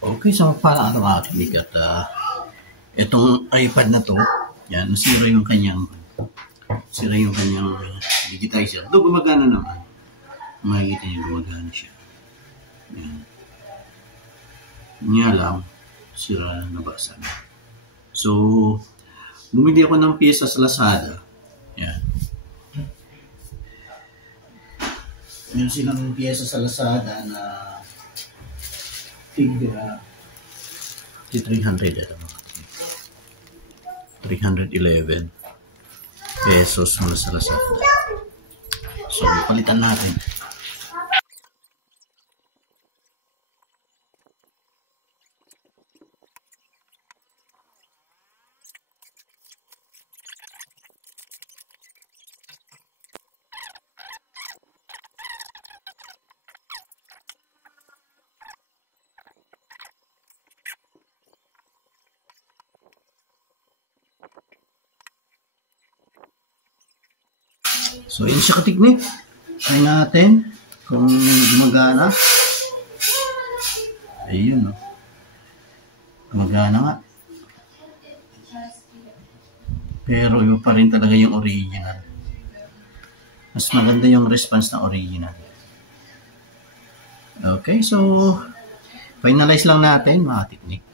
Okay, so para araw-araw at itong iPad na to, yan, sira yung kanyang digitizer. Ito gumagana naman. Makikita niyo gumagana siya. Yan. Niya lang, sira na nabasa. So, bumili ako ng pyesa sa Lazada. Yan. Meron silang pyesa sa Lazada na tig 300 ito. 311 pesos mula sa Lazada. So, palitan natin. So, yun siya katiknik. Try natin kung gumagana. Ayun, no? Gumagana nga. Pero yun pa rin talaga yung original. Mas maganda yung response na original. Okay, so finalize lang natin mga teknik.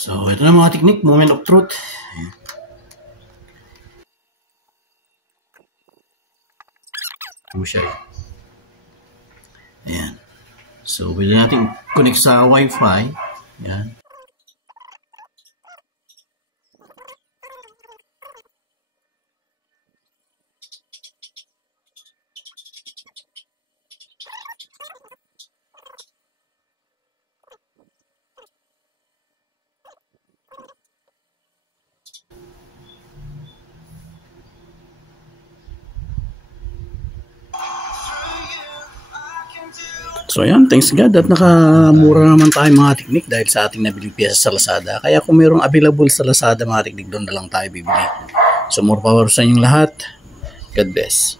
So, ito na mga teknik, moment of truth. Ano siya? Ayan. So, pwede natin connect sa Wi-Fi. Ayan. So ayan, thanks God at nakamura naman tayo mga teknik dahil sa ating nabiling pyesa sa Lazada. Kaya kung mayroong available sa Lazada mga teknik, doon na lang tayo bibili. So more power sa inyong lahat. God bless.